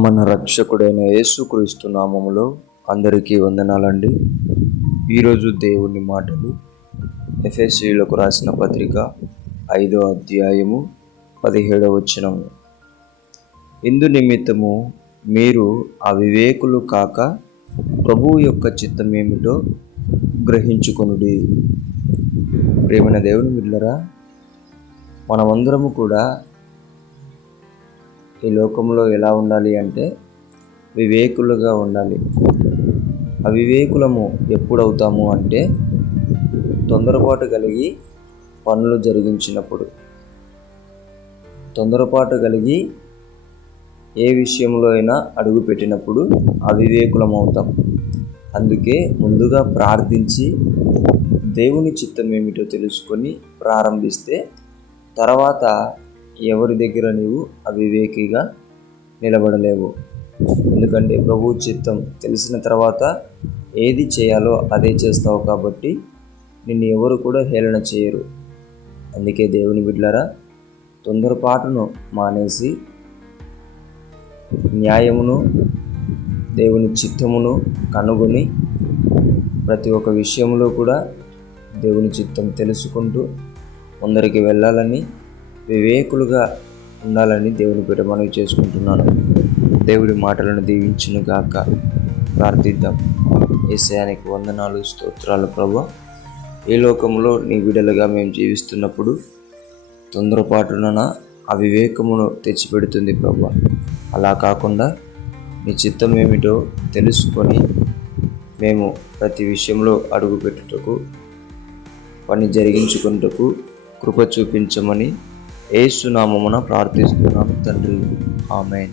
మన రక్షకుడైన యేసుక్రీస్తు నామములో అందరికీ వందనాలండి. ఈరోజు దేవుని మాటలు ఎఫెసీయులకు రాసిన పత్రిక 5వ అధ్యాయము 17వ వచనము. ఇందు నిమిత్తము మీరు అవివేకులు కాక ప్రభువు యొక్క చిత్తమేమిటో గ్రహించుకొనుడి. ప్రేమైన దేవుని బిడ్డలారా, మనమందరము కూడా ఈ లోకంలో ఎలా ఉండాలి అంటే వివేకులుగా ఉండాలి. అవివేకులము ఎప్పుడవుతాము అంటే తొందరపాటు కలిగి పనులు జరిగించినప్పుడు, తొందరపాటు కలిగి ఏ విషయంలో అయినా అడుగు పెట్టినప్పుడు అవివేకులం అవుతాం. అందుకే ముందుగా ప్రార్థించి దేవుని చిత్తం ఏమిటో తెలుసుకొని ప్రారంభిస్తే తర్వాత ఎవరి దగ్గర నీవు అవివేకిగా నిలబడలేవు. ఎందుకంటే ప్రభు చిత్తం తెలిసిన తర్వాత ఏది చేయాలో అదే చేస్తావు కాబట్టి నిన్ను ఎవరు కూడా హేళన చేయరు. అందుకే దేవుని బిడ్డలారా, తొందరపాటును మానేసి న్యాయమును దేవుని చిత్తమును కనుగొని ప్రతి ఒక్క విషయంలో కూడా దేవుని చిత్తం తెలుసుకుంటూ ముందరికి వెళ్ళాలని, వివేకులుగా ఉండాలని దేవుని పేట మనవి చేసుకుంటున్నాను. దేవుడి మాటలను దీవించును గాక. ప్రార్థిద్దాం. యేసయ్యానికి వందనాలు, స్తోత్రాలు ప్రభువా. ఈ లోకంలో నీ బిడ్డలుగా మేము జీవిస్తున్నప్పుడు తొందరపాటున అవివేకమును తెచ్చిపెడుతుంది ప్రభువా. అలా కాకుండా నీ చిత్తం ఏమిటో తెలుసుకొని మేము ప్రతి విషయంలో అడుగు పెట్టుటకు, పని జరిగించుకుంటకు కృప చూపించమని యేసు నామమున ప్రార్థిస్తున్నాము తండ్రి. ఆమేన్.